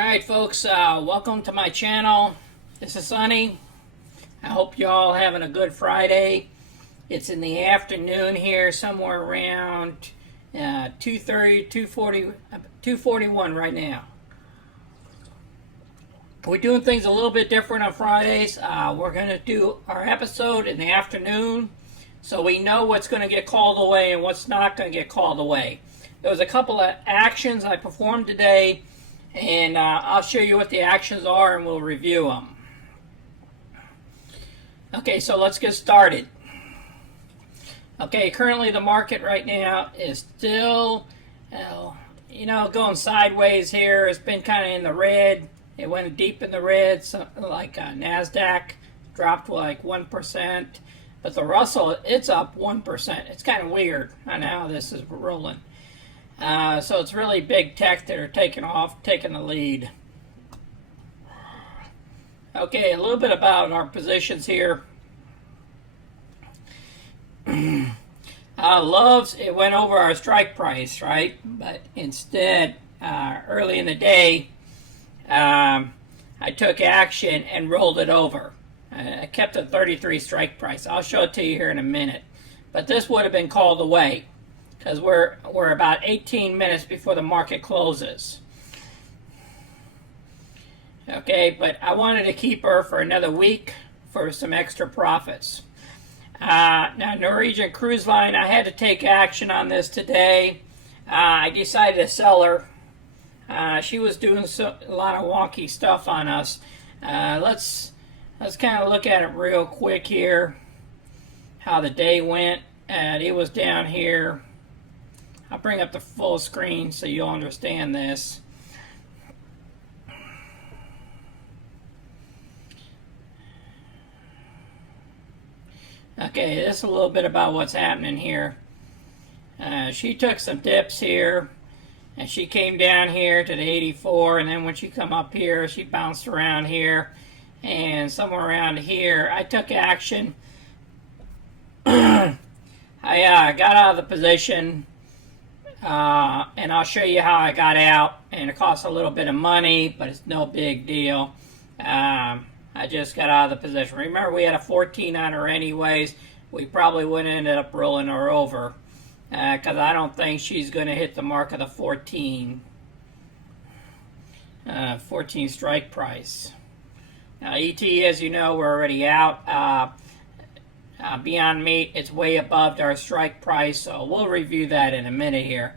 Alright folks, welcome to my channel. This is Sonny. I hope you all having a good Friday. It's in the afternoon here, somewhere around 2:30, 2:41 right now. We're doing things a little bit different on Fridays. We're going to do our episode in the afternoon so we know what's going to get called away and what's not going to get called away. There was a couple of actions I performed today, and I'll show you what the actions are and we'll review them. Okay, so let's get started. Okay, currently the market right now is still, going sideways here. It's been kind of in the red. It went deep in the red, so like NASDAQ dropped like 1%. But the Russell, it's up 1%. It's kind of weird on how this is rolling. So it's really big tech that are taking the lead. Okay, a little bit about our positions here. Loves, it went over our strike price, right? But instead, early in the day, I took action and rolled it over. I kept a 33 strike price. I'll show it to you here in a minute. But this would have been called away, because we're about 18 minutes before the market closes. Okay, but I wanted to keep her for another week for some extra profits. Now, Norwegian Cruise Line, I had to take action on this today. I decided to sell her. She was doing a lot of wonky stuff on us. Let's kind of look at it real quick here, how the day went. It was down here. I'll bring up the full screen so you'll understand this. Okay, this is a little bit about what's happening here. She took some dips here, and she came down here to the 84, and then when she come up here, she bounced around here, and somewhere around here, I took action. I got out of the position. And I'll show you how I got out, and it costs a little bit of money, but it's no big deal. I just got out of the position. Remember, we had a 14 on her anyways. We probably would have ended up rolling her over, because I don't think she's going to hit the mark of the 14 strike price. Now, ET, as you know, we're already out. Beyond Meat, it's way above our strike price, so we'll review that in a minute here.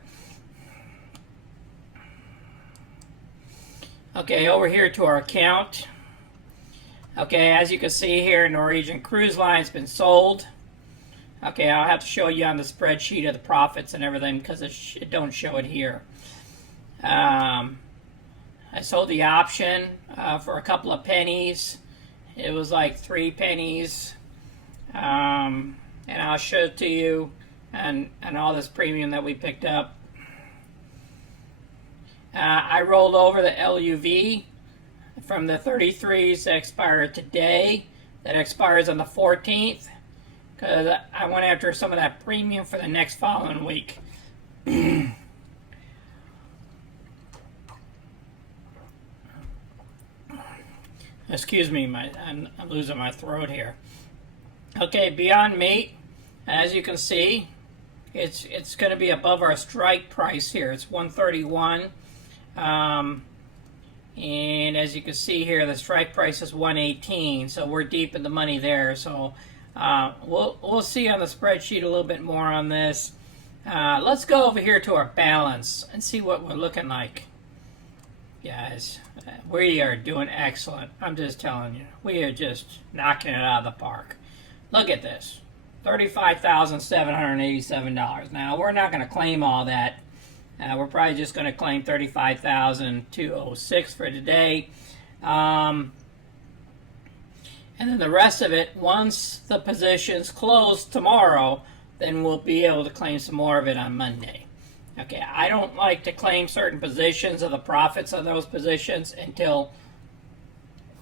Okay, over here to our account. Okay, as you can see here, Norwegian Cruise Line's been sold. Okay, I'll have to show you on the spreadsheet of the profits and everything because it don't show it here. I sold the option for a couple of pennies. It was like 3 pennies. And I'll show it to you and all this premium that we picked up. I rolled over the LUV from the 33s that expired today, that expires on the 14th, because I went after some of that premium for the next following week. Excuse me, I'm losing my throat here. Okay, Beyond Meat, as you can see, it's going to be above our strike price here. It's 131, and as you can see here, the strike price is 118. So we're deep in the money there. So we'll see on the spreadsheet a little bit more on this. Let's go over here to our balance and see what we're looking like, guys. We are doing excellent. I'm just telling you, we are just knocking it out of the park. Look at this, $35,787. Now, we're not going to claim all that. We're probably just going to claim $35,206 for today. And then the rest of it, once the positions close tomorrow, then we'll be able to claim some more of it on Monday. Okay, I don't like to claim certain positions of the profits of those positions until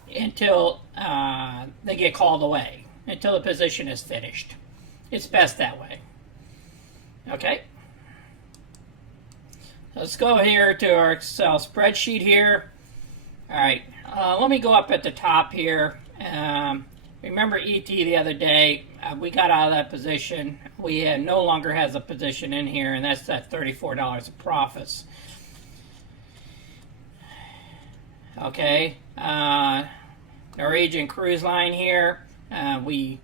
they get called away. Until the position is finished. It's best that way. Okay. Let's go here to our Excel spreadsheet here. All right, let me go up at the top here. Remember ET the other day, we got out of that position. We no longer has a position in here, and that's that $34 of profits. Okay, Norwegian Cruise Line here, we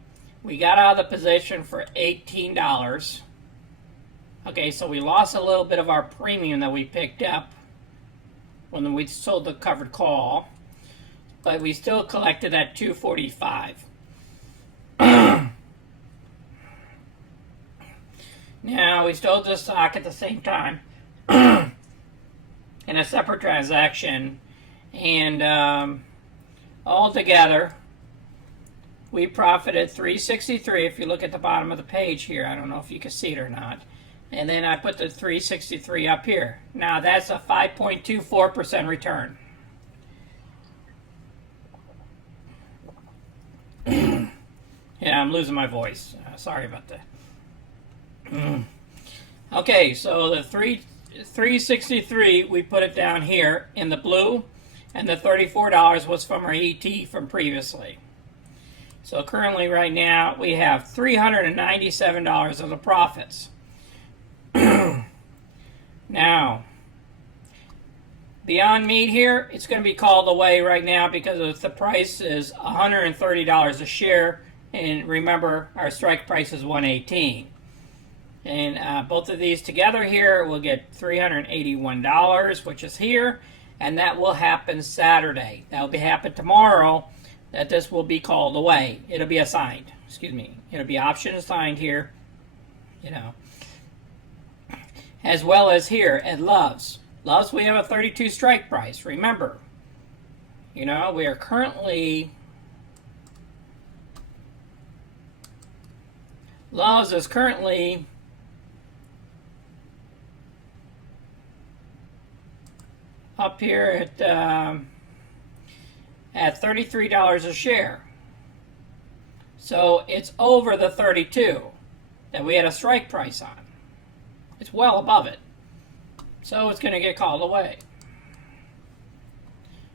got out of the position for $18. Okay, so we lost a little bit of our premium that we picked up when we sold the covered call, but we still collected at $245. Now, we sold the stock at the same time in a separate transaction, and altogether, we profited $363. If you look at the bottom of the page here, I don't know if you can see it or not. And then I put the $363 up here. Now, that's a 5.24% return. Yeah, I'm losing my voice. Sorry about that. Okay, so the 363, we put it down here in the blue, and the $34 was from our ET from previously. So currently, right now, we have $397 of the profits. Now, Beyond Meat here, it's going to be called away right now because the price is $130 a share, and remember, our strike price is $118. And both of these together here will get $381, which is here, and that will happen Saturday. That will happen tomorrow, that this will be called away. It'll be assigned, excuse me. It'll be option assigned here, you know. As well as here at LUV's. LUV's, we have a 32 strike price. Remember, you know, we are currently, LUV's is currently up here at $33 a share. So it's over the 32 that we had a strike price on. It's well above it. So it's going to get called away.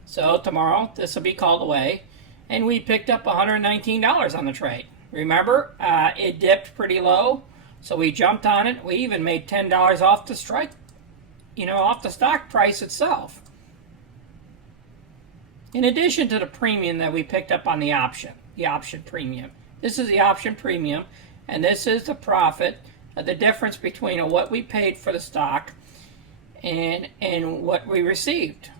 So tomorrow, this will be called away. And we picked up $119 on the trade. Remember, it dipped pretty low. So we jumped on it. We even made $10 off the strike, you know, off the stock price itself. In addition to the premium that we picked up on the option premium. This is the option premium. And this is the profit. The difference between what we paid for the stock and what we received,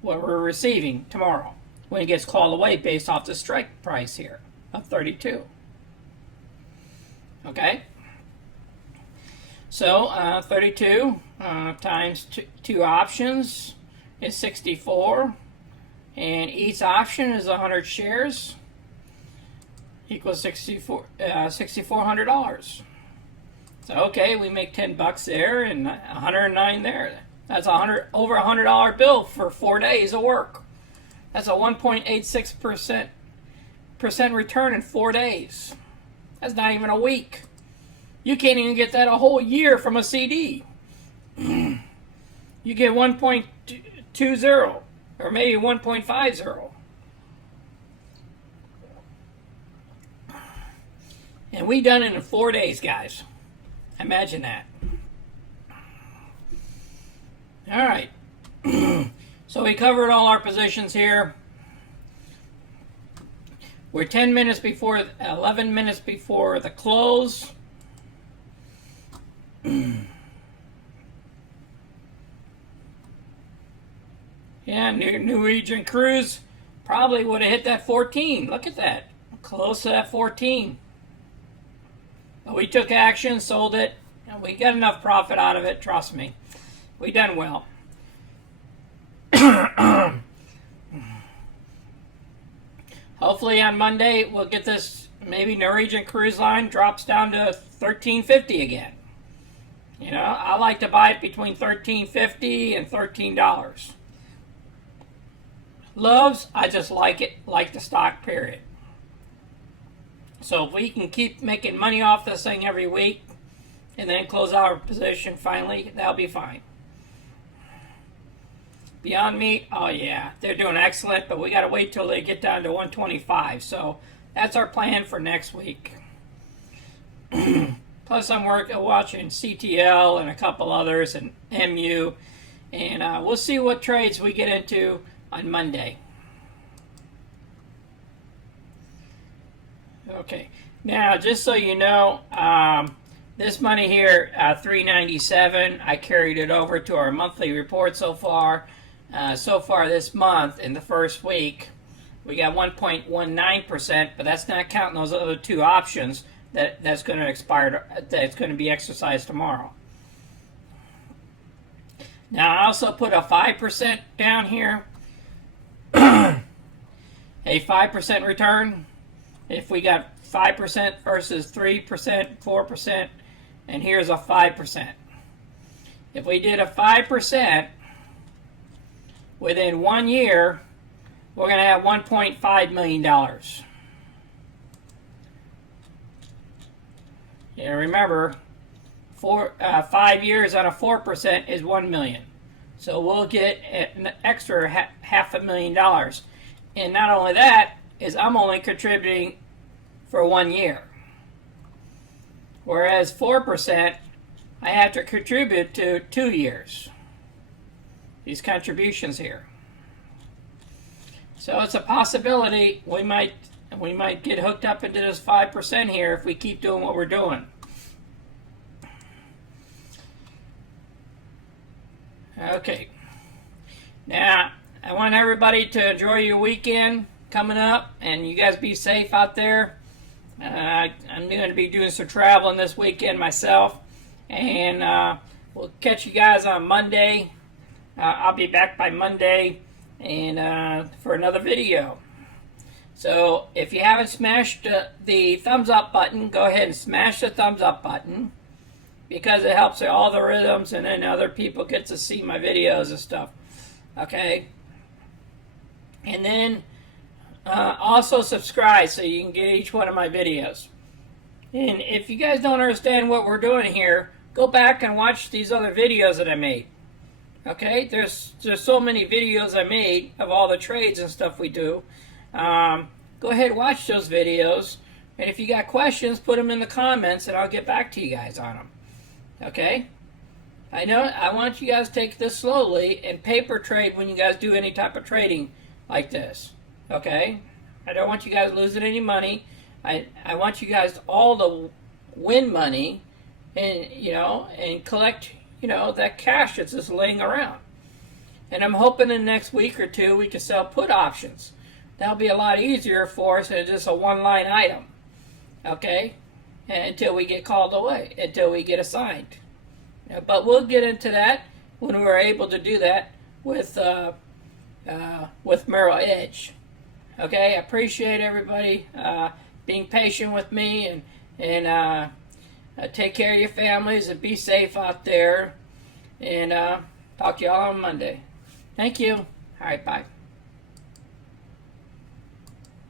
what we're receiving tomorrow when it gets called away based off the strike price here of 32. Okay, so 32 times two options is 64, and each option is 100 shares equals $6,400. So, okay, we make $10 there and $109 there. That's over $100 bill for 4 days of work. That's a 1.86% return in 4 days. That's not even a week. You can't even get that a whole year from a CD. You get 1.20 or maybe 1.50. And we done it in 4 days, guys. Imagine that. All right. So we covered all our positions here. We're 11 minutes before the close. Yeah, Norwegian Cruise probably would have hit that 14. Look at that. Close to that 14. We took action, sold it, and we got enough profit out of it, trust me. We done well. Hopefully on Monday we'll get this, maybe Norwegian Cruise Line drops down to $13.50 again. You know, I like to buy it between $13.50 and $13. LUV's, I just like it, like the stock, period. So if we can keep making money off this thing every week and then close our position finally, that'll be fine. Beyond Meat, oh yeah, they're doing excellent, but we got to wait till they get down to 125. So that's our plan for next week. Plus, I'm watching CTL and a couple others and MU, and we'll see what trades we get into on Monday. Okay, now just so you know, this money here, $397, I carried it over to our monthly report so far. So far this month, in the first week, we got 1.19%, but that's not counting those other two options that's going to expire, that's going to be exercised tomorrow. Now, I also put a 5% down here, a 5% return. If we got 5% versus 3%, 4%, and here's a 5%. If we did a 5% within 1 year, we're going to have $1.5 million. Yeah, remember, 5 years on a 4% is $1 million. So we'll get an extra $500,000. And not only that, is I'm only contributing for 1 year. Whereas 4%, I have to contribute to 2 years. These contributions here. So it's a possibility we might get hooked up into this 5% here if we keep doing what we're doing. Okay. Now, I want everybody to enjoy your weekend coming up, and you guys be safe out there. I'm going to be doing some traveling this weekend myself, and we'll catch you guys on Monday. I'll be back by Monday and for another video. So if you haven't smashed the thumbs up button, go ahead and smash the thumbs up button, because it helps the algorithms, and then other people get to see my videos and stuff. Okay? And then also subscribe so you can get each one of my videos. And if you guys don't understand what we're doing here, go back and watch these other videos that I made. Okay, there's so many videos I made of all the trades and stuff we do. Go ahead and watch those videos, and if you got questions, put them in the comments and I'll get back to you guys on them. Okay? I know I want you guys to take this slowly and paper trade when you guys do any type of trading like this. Okay? I don't want you guys losing any money. I want you guys all to win money and and collect that cash that's just laying around. And I'm hoping in the next week or two we can sell put options. That'll be a lot easier for us than just a one-line item. Okay? Until we get called away, until we get assigned. But we'll get into that when we're able to do that with Merrill Edge. Okay, I appreciate everybody being patient with me, and take care of your families and be safe out there. And talk to y'all on Monday. Thank you. All right, bye.